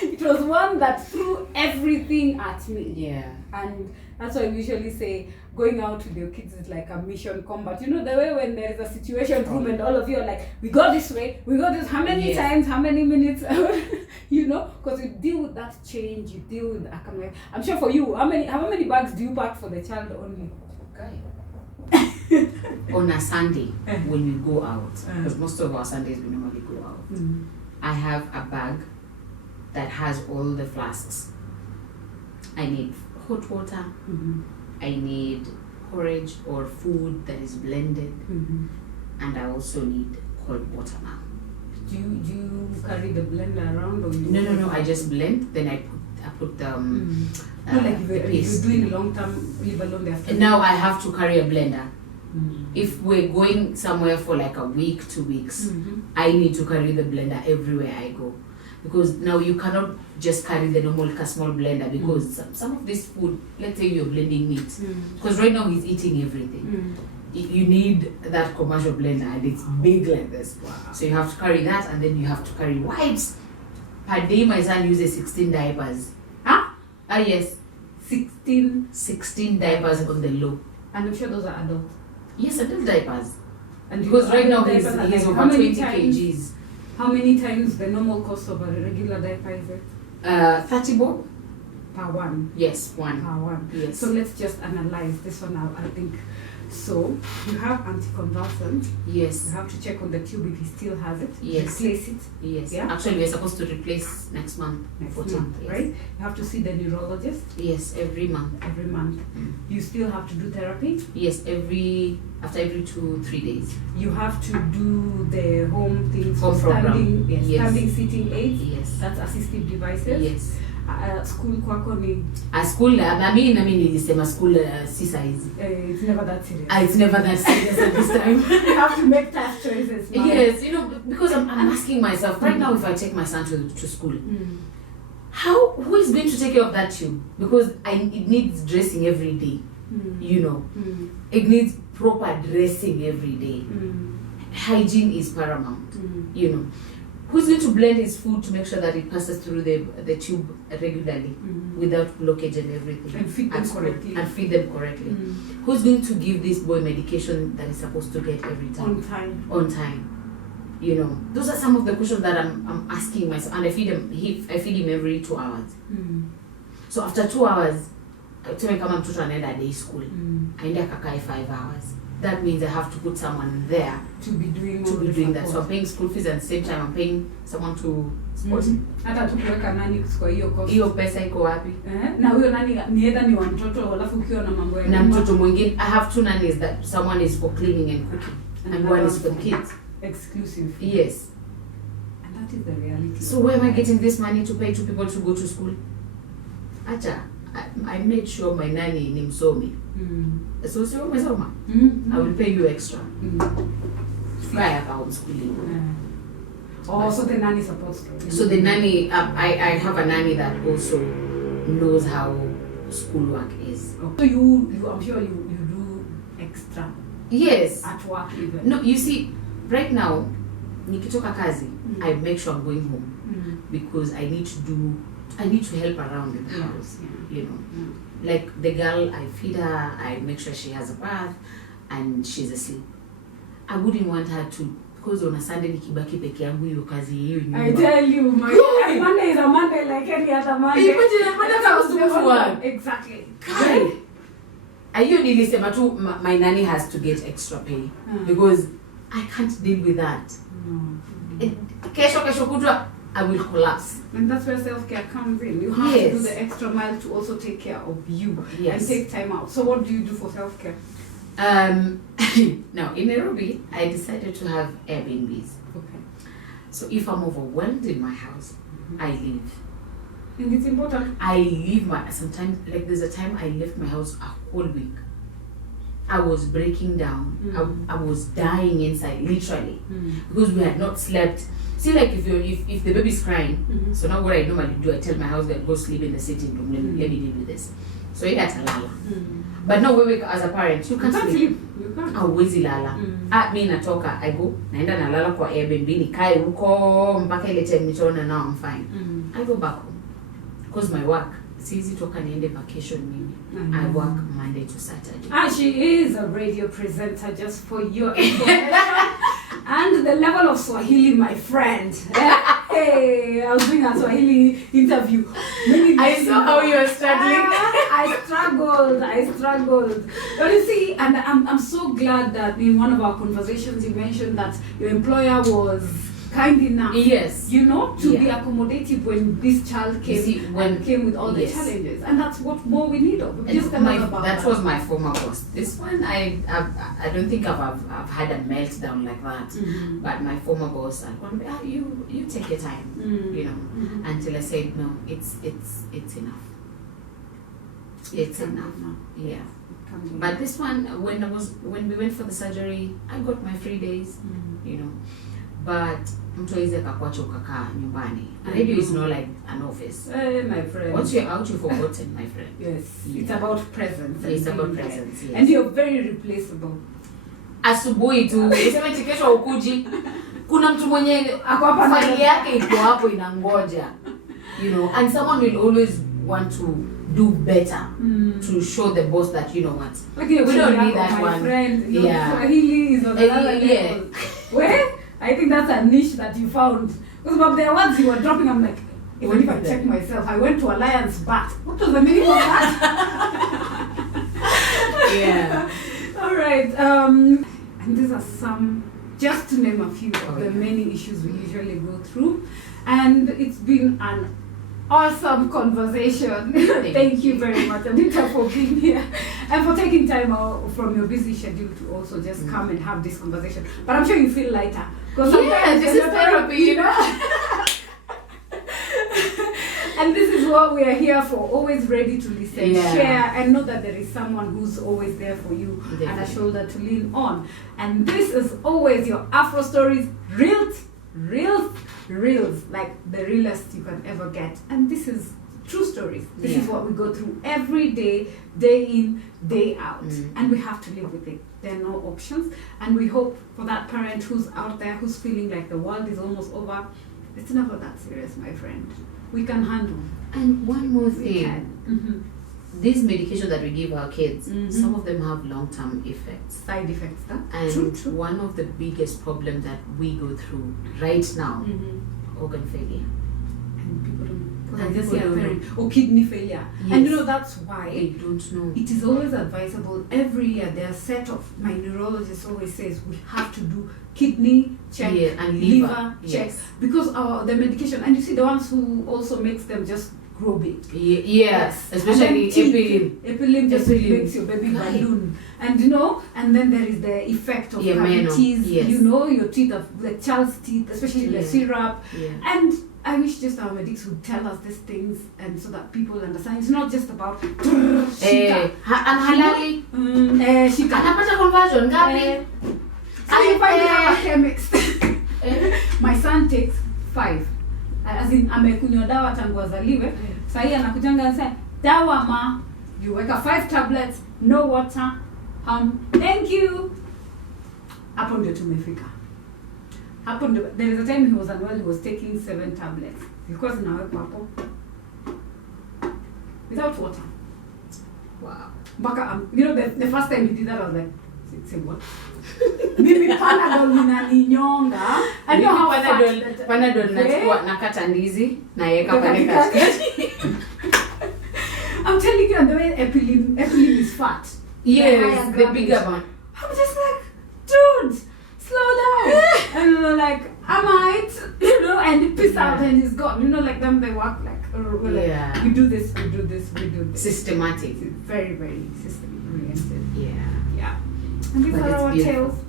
It was one that threw everything at me. Yeah. And that's why I usually say going out with your kids is like a mission combat. You know, the way when there is a situation room and all of you are like, we go this way, we go this, how many times, how many minutes, you know, because you deal with that change, you deal with, I'm sure for you, how many bags do you pack for the child only? Okay. On a Sunday, when we go out, because most of our Sundays we normally go out, I have a bag that has all the flasks. I need hot water, I need porridge or food that is blended, and I also need cold water now. Do you carry the blender around, or you? No, I just blend, then I put the like if you're doing long-term live alone, they have to. Now I have to carry a blender. If we're going somewhere for like a week, 2 weeks, I need to carry the blender everywhere I go, because now you cannot just carry the normal small blender, because some of this food, let's say you're blending meat, because right now he's eating everything. You need that commercial blender, and it's big like this. Wow. So you have to carry that, and then you have to carry wipes. Per day, my son uses 16 diapers. Yes. 16 diapers on the low. And I'm sure those are adult. Yes, adult diapers. And because right now he's over 20 kgs. How many times the normal cost of a regular diaper is it? 30 bob. Per one? Yes, one. Per one. Yes. So let's just analyze this one out, I think. So you have anticonvulsant. Yes. You have to check on the tube if he still has it. Yes. Replace it. Yes. Yeah? Actually, we're supposed to replace next month. Next month, yes. Right? You have to see the neurologist. Yes, every month. Every month. You still have to do therapy. Yes, after every 2-3 days. You have to do the home things. Home program. Standing, sitting aids. Yes. That's assistive devices. Yes. School kwako ni? School, mimi nilisema school si size. It's never that serious. It's never that serious at this time. You have to make tough choices now. Yes, you know, because I'm asking myself, right now if I take my son to school, who is going to take care of that tube? Because it needs dressing every day, you know. It needs proper dressing every day. hygiene is paramount. You know, who's going to blend his food to make sure that it passes through the tube regularly without blockage and everything, and feed them correctly. Who's going to give this boy medication that he's supposed to get every time on time? You know, those are some of the questions that I'm asking myself, and I feed him every 2 hours. So after 2 hours, tuseme kama mtoto anaenda day school, aende akakae 5 hours. That means I have to put someone there to be doing that. So I'm paying school fees, and at the same time I'm paying someone to support him. Hata tukiweka nani kwa hiyo cost. Hiyo pesa iko wapi? Na huyo nani ni either ni wa mtoto alafu ukiwa na mambo ya na mtoto mwingine. I have 2 nannies, that someone is for cleaning and cooking and one is for the kids. Exclusive. Yes. And that is the reality. So where am I getting this money to pay 2 people to go to school? Acha, I made sure my nanny ni msomi. So umesoma? I will pay you extra. Fly account schooling. So the nanny supports. So the nanny, I have a nanny that also knows how schoolwork is. So you I'm sure you do extra. Yes. At work even. No, you see, right now, nikitoka kazi, I make sure I'm going home because I need to help around in the house. You know, like the girl, I feed her, I make sure she has a bath, and she's asleep. I wouldn't want her to, because on a Sunday nikibaki peke yangu hiyo kazi hiyo nyumba. I tell you, Monday is a Monday like any other Monday. Exactly. Hiyo nilisema tu my nanny has to get extra pay because I can't deal with that. Kesho kutwa I will collapse. And that's where self-care comes in. You have to do the extra mile to also take care of you and take time out. So what do you do for self-care? Now in Nairobi, I decided to have Airbnbs. Okay. So if I'm overwhelmed in my house, I leave. And it's important. I leave sometimes, like there's a time I left my house a whole week. I was breaking down. I was dying inside, literally, because we had not slept. See, like if the baby's crying, so now what I normally do, I tell my husband, go sleep in the sitting room. Let me deal with this. So he got a lala. But now we as a parent, you can't sleep. You can't. Hauwezi lala. Mi natoka, I go, naenda nalala kwa Airbnb, nikae huko mpaka ile time nitaona now I'm fine. I go back home because my work. It's easy to niende vacation mimi. I work Monday to Saturday. And she is a radio presenter, just for your information. And the level of Swahili, my friend. Hey, I was doing a Swahili interview. I saw how you were struggling. I struggled. But you see, and I'm so glad that in one of our conversations you mentioned that your employer was kind enough, you know, to be accommodative when this child came with all the challenges, and that's what more we need of. That was my former boss. This one, I don't think I've had a meltdown like that. But my former boss, you take your time, you know, until I said no, it's enough. It's enough. Yeah. But this one, when we went for the surgery, I got my 3 days, you know. But mtu hawezi akakuacha ukakaa nyumbani. Radio is not like an office. My friend. Once you're out, you've forgotten, my friend. Yes. It's about presence. It's about presence, yes. And you're very replaceable. Asubuhi tu, useme kesho ukuji. Kuna mtu mwenye faili yake iko hapo inangoja. You know, and someone will always want to do better to show the boss that you know what. Okay, we don't need that my one. Friend, Swahili is on another level. Where? I think that's a niche that you found. Because there are words you were dropping, I'm like, even if I check myself, I went to Alliance Bat. What was the meaning of that? All right. And these are some, just to name a few of the many issues we usually go through. And it's been an awesome conversation. Thank you very much, Anita, for being here and for taking time out from your busy schedule to also just come and have this conversation. But I'm sure you feel lighter. Because this is therapy, you know. And this is what we are here for, always ready to listen, share, and know that there is someone who's always there for you and a shoulder to lean on. And this is always your Afro Stories, reels, like the realest you can ever get. And this is true stories. This is what we go through every day, day in, day out. And we have to live with it. There are no options. And we hope for that parent who's out there, who's feeling like the world is almost over, it's never that serious, my friend. We can handle. And one more We thing. can. These medication that we give our kids, some of them have long-term effects. Side effects, huh? And True. one of the biggest problems that we go through right now, organ failure. And people don't. And Just people don't parent, or kidney failure. Yes. And that's why They don't know. it is always advisable every year. There are set of, my neurologist always says, we have to do kidney check, And liver check, yes. because the medication, and you see the ones who also makes them just grow big. Yes, especially epilim. Epilim just Epilim. makes your baby balloon. And and then there is the effect of cavities, yes. your teeth, the child's teeth, especially the syrup. Yeah. And I wish just our medics would tell us these things, and so that people understand. It's not just about shika. And halali. Shika. Anapata conversion ngapi? So if I have a chemist, my son takes 5. As in, amekunywa dawa tangu azaliwe. Sahi anakujanga anasema, dawa ma, you wake up 5 tablets, no water, thank you. Hapo ndio tumefika. There is a time he was unwell, he was taking 7 tablets. Because zinawekwa hapo. Without water. Wow. Baka, the first time he did that, I was like, say what? Mimi Panadol inaninyonga. I know how Panadol nachukua nakata ndizi naeka pale katikati. I'm telling you, and the way epilim is fat. Yes, the bigger one. I'm just like, dude, slow down. And like, I might, and peace out, and he's gone. Like them, they work like, we do this. Systematic. Very, very system oriented. Yeah. And these But are it's our beautiful. tales.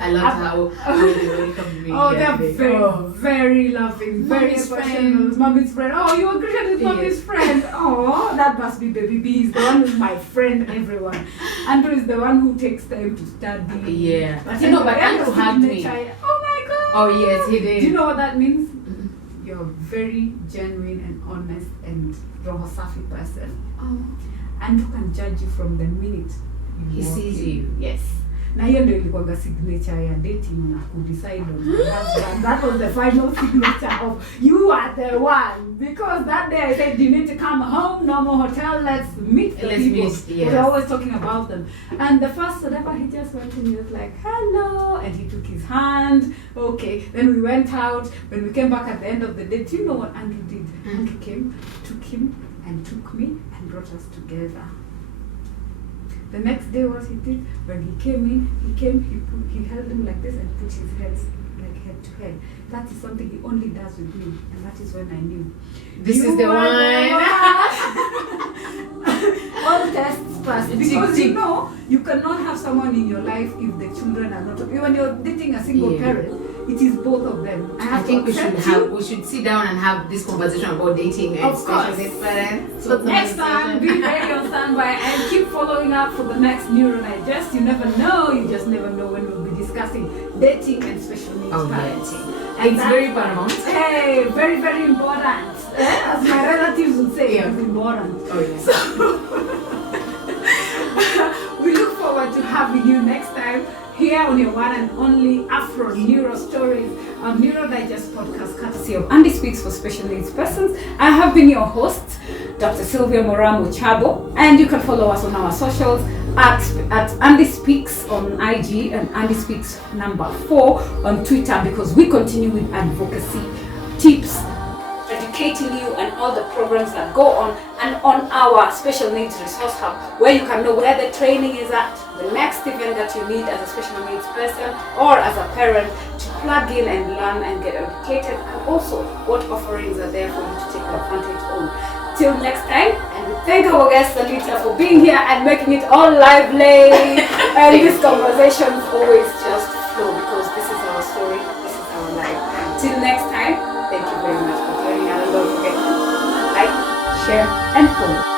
I love how they welcome me. They're very loving, very Mommy's professional. friend. Mommy's friend. Oh, you agreed with mommy's friend. Oh, that must be baby B. He's the one who's my friend, everyone. Andrew is the one who takes time to study. Yeah. But but Andrew hugged me. Oh my God. Oh yes, he did. Do you know what that means? You're a very genuine and honest and roho safi person. Oh. Andrew can judge you from the minute He walk sees in. you. Yes. Na hiyo ndio ilikuwa signature ya dating na decide on your husband. That was the final signature of you are the one. Because that day I said you need to come home, no more hotel, let's meet the people. Yes. We're always talking about them. And the first whatever, he just went and he was like, hello, and he took his hand. Okay. Then we went out. When we came back at the end of the day, do you know what Andrew did? Andrew came, took him and took me and brought us together. The next day, what he did, when he came in, he held him like this and put his heads like head to head. That is something he only does with me, and that is when I knew. This is the one. All tests pass. Because you cannot have someone in your life if the children are not. When you're dating a single parent, it is both of them. I think we should sit down and have this conversation about dating and special needs parents. So next time, be ready on standby and keep following up for the next Neurodigest. You never know. You just never know when we'll be discussing dating and special needs parenting. And it's very paramount. Hey, very, very important. As my relatives would say, it's important. Oh, yes. So, we look forward to having you next time here on your one and only Afro Neuro Stories, a Neurodigest podcast courtesy of Andy Speaks for Special Needs Persons. I have been your host, Dr. Sylvia Moramo Chabo, and you can follow us on our socials at Andy Speaks on IG and Andy Speaks #4 on Twitter, because we continue with advocacy tips, educating you and all the programs that go on, and on our Special Needs Resource Hub, where you can know where the training is at, the next event that you need as a special needs person or as a parent to plug in and learn and get educated, and also what offerings are there for you to take advantage of. Till next time, and we thank our guest Salita for being here and making it all lively. And these conversations always just flow, because this is our story, this is our life. Till next time, thank you very much for joining us. Don't forget to like, share, and follow.